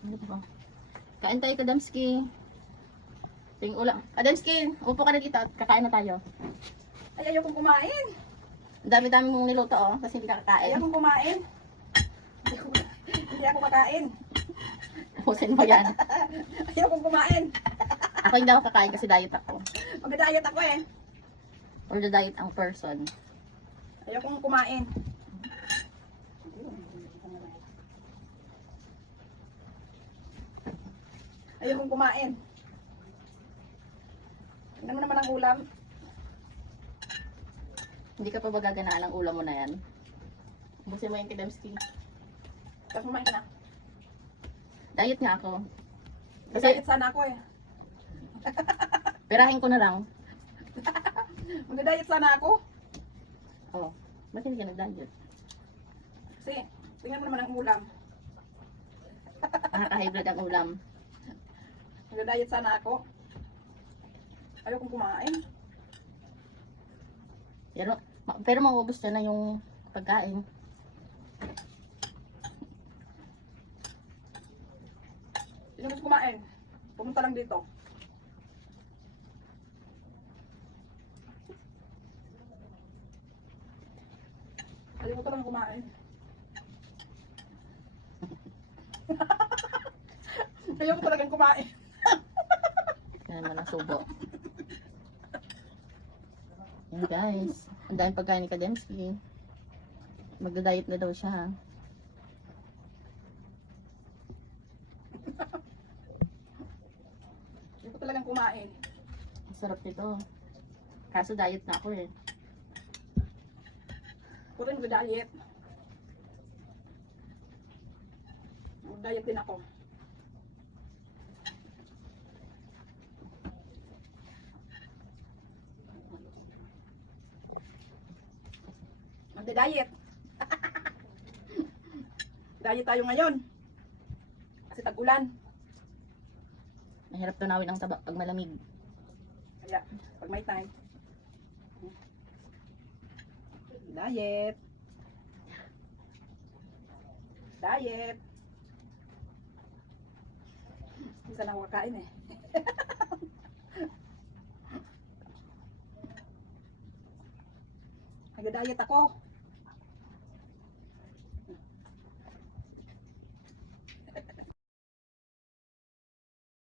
Ano ba? Kain tayo, Kadamski. Ting ulam. Kadamski, upo ka na dito at kakain na tayo. Ay, ayaw kong kumain. Ang dami-dami mong niluto, oh, kasi hindi ka kakain. Ayaw kong kumain. Hindi ako makain. Pusin mo yan. Ayaw kong kumain. Ako hindi ako kakain kasi diet ako. Mag-diet ako eh. Or the diet ang person. Ayaw kong kumain. Ayaw kong kumain. Tingnan mo naman ang ulam. Hindi ka pa ba gaganaan ang ulam mo na yan? Pusin mo yung Kadamski. Tapos kumain ka na. Diet nga ako. Mag-diet sana ako eh. Perahin ko na lang. Mag-diet sana ako. Oh, ba't hindi ka nag-diet? Kasi, tingnan mo naman ang ulam. Nakaka-high blood ang ulam. Mag-diet sana ako. Ayaw kong kumain. Pero maubos na yung pagkain. Sino gusto kumain? Pumunta lang dito. Ayaw ko lang kumain. Ayaw ko talagang kumain. Yan naman ang subo. Yan guys. Ang daming pagkain ni Kadamski. Magda-diet na daw siya. Ayaw ko talagang kumain. Ang sarap nito. Kaso diet na ako eh. Ako rin mag-diet. Mag-diet din ako. Magda-diet. Diet tayo ngayon. Kasi tag-ulan. Mahirap tunawin ang taba pag malamig. Kaya, pag may time. Diet. Diet. Isa lang wakain eh. Nag-diet ako.